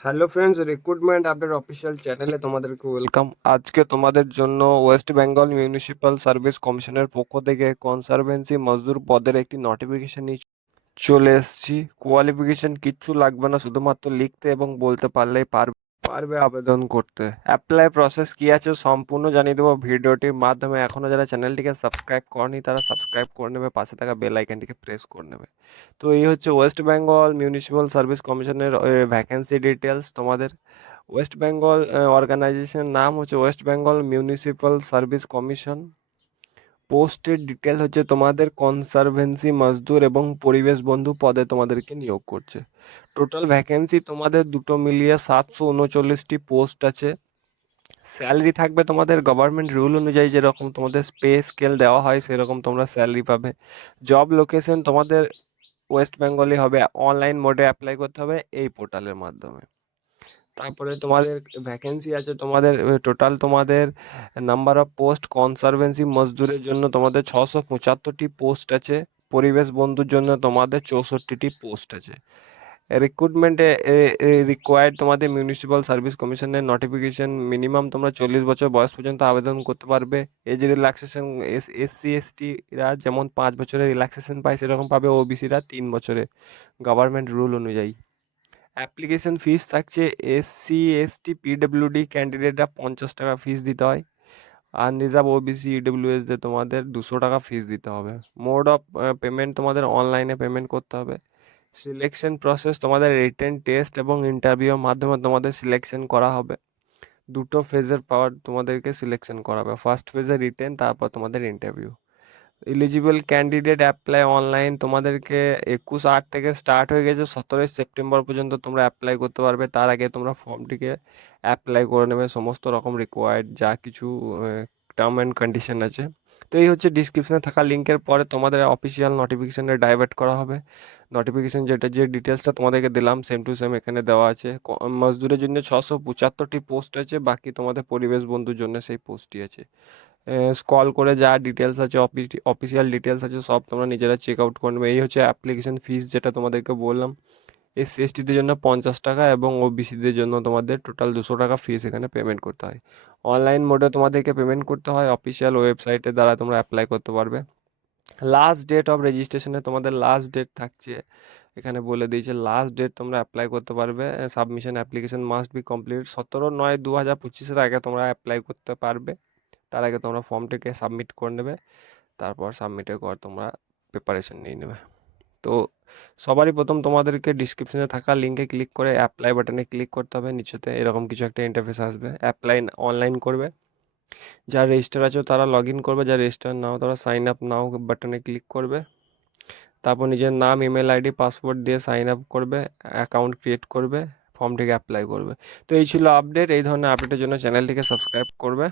Hello friends recruitment update official চ্যানেলে তোমাদেরকে welcome আজকে তোমাদের জন্য ওয়েস্ট বেঙ্গল মিউনিসিপ্যাল সার্ভিস কমিশনের পক্ষ থেকে কনসার্ভেন্সি মজদুর পদের একটি নোটিফিকেশন নিয়ে চলে এসেছি। কোয়ালিফিকেশন কিচ্ছু লাগবে না, শুধুমাত্র লিখতে এবং বলতে পারলেই পারবে। পারবে আবেদন করতে। অ্যাপ্লাই প্রসেস কি আছে সম্পূর্ণ জানিয়ে দেবো ভিডিওটির মাধ্যমে। এখনও যারা চ্যানেলটিকে সাবস্ক্রাইব করেনি, তারা সাবস্ক্রাইব করে নেবে। পাশে থাকা বেল আইকনটিকে প্রেস করে নেবে। তো এই হচ্ছে ওয়েস্ট বেঙ্গল মিউনিসিপ্যাল সার্ভিস কমিশনের ভ্যাকেন্সি ডিটেলস তোমাদের। ওয়েস্ট বেঙ্গল অর্গানাইজেশনের নাম হচ্ছে West Bengal municipal service commission পোস্টের ডিটেল হচ্ছে তোমাদের কনসারভেন্সি মজদুর এবং পরিবেশ বন্ধু পদে তোমাদেরকে নিয়োগ করছে। টোটাল ভ্যাকেন্সি তোমাদের দুটো মিলিয়ে সাতশো উনচল্লিশটি পোস্ট আছে। স্যালারি থাকবে তোমাদের গভর্নমেন্ট রুল অনুযায়ী যেরকম তোমাদের পে স্কেল দেওয়া হয় সেরকম তোমরা স্যালারি পাবে। জব লোকেশন তোমাদের ওয়েস্ট বেঙ্গলে হবে। অনলাইন মোডে অ্যাপ্লাই করতে হবে এই পোর্টালের মাধ্যমে। তারপরে তোমাদের ভ্যাকেন্সি আছে তোমাদের টোটাল তোমাদের নাম্বার অফ পোস্ট কনসারভেন্সি মজদুরের জন্য তোমাদের ছশো পঁচাত্তরটি পোস্ট আছে, পরিবেশ বন্ধুর জন্য তোমাদের চৌষট্টিটি পোস্ট আছে। রিক্রুটমেন্টে রিকোয়ার্ড তোমাদের মিউনিসিপ্যাল সার্ভিস কমিশনের নোটিফিকেশন মিনিমাম তোমরা চল্লিশ বছর বয়স পর্যন্ত আবেদন করতে পারবে। এজ রিল্যাক্সেশন এস, এসসি এসটিরা যেমন পাঁচ বছরের রিল্যাক্সেশন পায়, সেরকম পাবে ওবিসিরা তিন বছরে গভর্নমেন্ট রুল অনুযায়ী। অ্যাপ্লিকেশন ফিস থাকছে এসসি এসটি পিডব্লিউডি ক্যান্ডিডেটরা পঞ্চাশ টাকা ফিস দিতে হয়। আনরিজার্ভ ওবিসি ইডব্লিউএসদের তোমাদের দুশো টাকা ফিস দিতে হবে। মোড অফ পেমেন্ট তোমাদের অনলাইনে পেমেন্ট করতে হবে। সিলেকশন প্রসেস তোমাদের রিটেন টেস্ট এবং ইন্টারভিউর মাধ্যমে তোমাদের সিলেকশন করা হবে। দুটো ফেজের পাওয়ার তোমাদেরকে সিলেকশন করা হবে ফার্স্ট ফেজে রিটেন তারপর তোমাদের interview eligible candidate apply online তোমাদেরকে একুশ আট থেকে স্টার্ট হয়ে গেছে, সতেরোই সেপ্টেম্বর পর্যন্ত তোমরা অ্যাপ্লাই করতে পারবে। তার আগে তোমরা ফর্মটিকে অ্যাপ্লাই করে নেবে, সমস্ত রকম রিকোয়ার্ড যা কিছু টার্ম অ্যান্ড কন্ডিশন আছে। তো এই হচ্ছে ডিসক্রিপশনে থাকা লিঙ্কের পরে তোমাদের অফিসিয়াল নোটিফিকেশানে ডাইভার্ট করা হবে। নোটিফিকেশান যেটা, যে ডিটেলসটা তোমাদেরকে দিলাম সেম টু সেম এখানে দেওয়া আছে। মজদুরের জন্য ছশো পঁচাত্তরটি পোস্ট আছে, বাকি তোমাদের পরিবেশ বন্ধুর জন্য সেই পোস্টটি আছে। স্কল করে যা ডিটেলস আছে অফিসিয়াল ডিটেলস আছে, সব তোমরা নিজেরা চেক আউট করে নেবে এই হচ্ছে অ্যাপ্লিকেশন ফিস যেটা তোমাদেরকে বললাম। এসসি এসটিদের জন্য পঞ্চাশ টাকা এবং ওবিসিদের জন্য তোমাদের টোটাল দুশো টাকা ফিস এখানে পেমেন্ট করতে হয়। অনলাইন মোডে তোমাদেরকে পেমেন্ট করতে হয় অফিসিয়াল ওয়েবসাইটের দ্বারা তোমরা অ্যাপ্লাই করতে পারবে। লাস্ট ডেট অফ রেজিস্ট্রেশনে তোমাদের লাস্ট ডেট থাকছে। এখানে বলে দিয়েছে লাস্ট ডেট তোমরা অ্যাপ্লাই করতে পারবে। Submission application must be complete সতেরো নয় দু হাজার পঁচিশের আগে তোমরা অ্যাপ্লাই করতে পারবে। তার আগে তোমরা ফর্মটিকে সাবমিট করে নেবে। তারপর সাবমিটের পর তোমরা প্রিপারেশন নিয়ে নেবে। তো সবারই প্রথম তোমাদেরকে ডিসক্রিপশনে থাকা লিঙ্কে ক্লিক করে অ্যাপ্লাই বাটনে ক্লিক করতে হবে। নিচেতে এরকম কিছু একটা ইন্টারফেস আসবে। অ্যাপ্লাই অনলাইন করবে। যারা রেজিস্টার আছে তারা লগ ইন করবে। যারা রেজিস্টার নাও তারা সাইন আপ নাও বাটনে ক্লিক করবে। তারপর নিজের নাম ইমেল আইডি পাসওয়ার্ড দিয়ে সাইন আপ করবে। অ্যাকাউন্ট ক্রিয়েট করবে। ফর্মটিকে অ্যাপ্লাই করবে। তো এই ছিল আপডেট এই ধরনের আপডেটের জন্য চ্যানেলটিকে সাবস্ক্রাইব করবে।